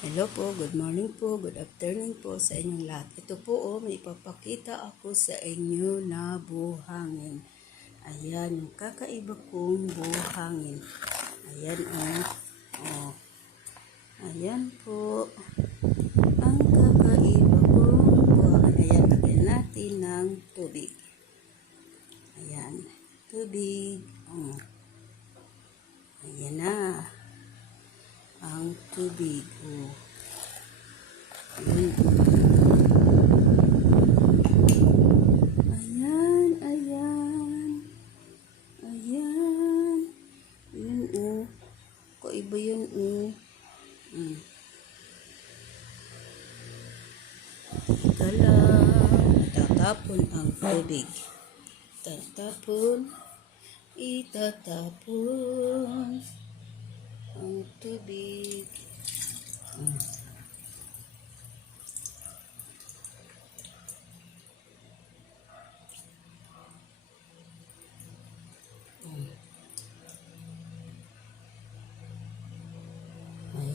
Hello po, good morning po, good afternoon po sa inyong lahat. Ito po may ipapakita ako sa inyo na buhangin. Ayan, yung kakaiba kong buhangin. Ayan oh. Ayan po, ang kakaiba kong buhangin. Ayan, lagyan natin ng tubig. Ayan, tubig. Ayan na. Ang tubig. Ayan. Yun Kaiba yun Tala. Itatapon ang tubig. Itatapon ang tubig.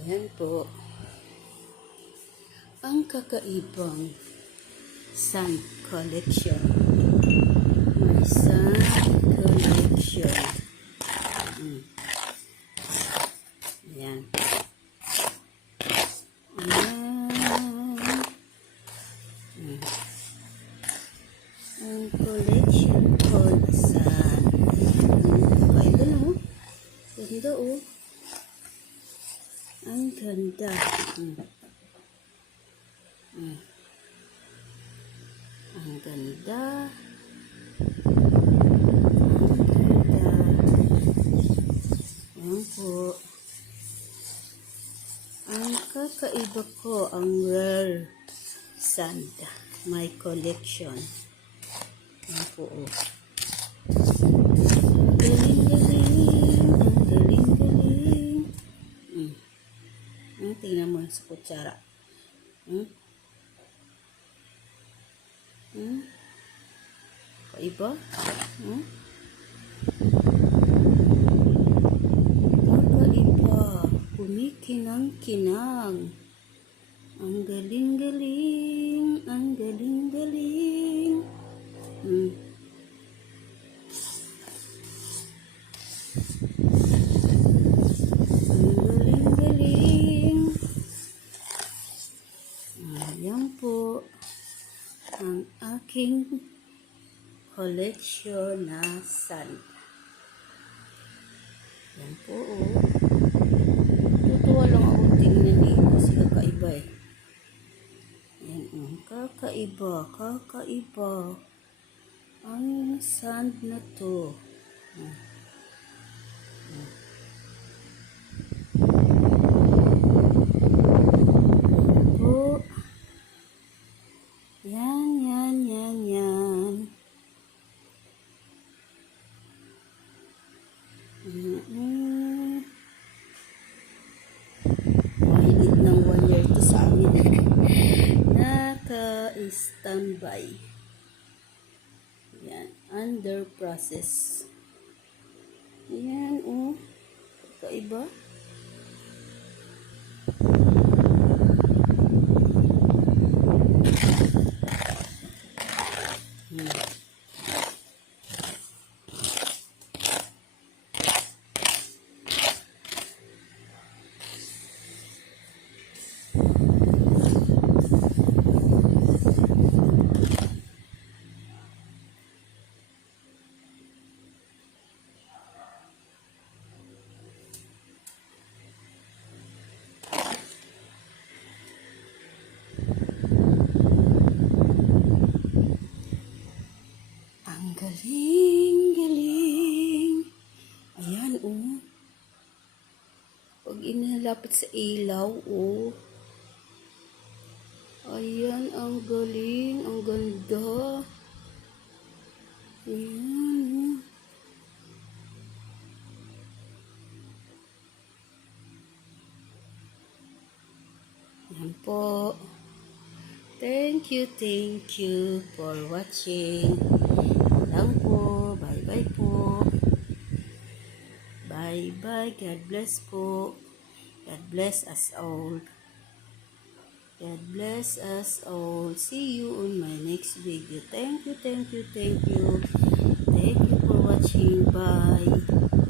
Ayan po. Ang kakaibang sand collection. May sand collection. Ayan. Ang collection ko na sand. Kailan Ganda Ang ganda. Ang ganda. Ayan po. Ang kakaiba ko, ang rare sand. My collection. Ayan po Galing. Tingnan mo sa kutsara. Kaiba? Kakaiba. Kumikinang-kinang. Ang galing-galing. Ayan po ang aking collection na sand. Ayan po Tutuwa lang ako tingnan kasi kakaiba Ayan kakaiba ang sand na to. Yan. Mahigit ng 1 year to sa amin. Naka-standby. Yan. Under process. Yan Kaiba. Galing. Ayan Pag inilapit sa ilaw Ayan, ang galing. Ang ganda. Ayan Ayan po. Thank you for watching. Lang po. Bye po. Bye. God bless po. God bless us all. God bless us all. See you on my next video. Thank you, thank you, thank you. Thank you for watching. Bye.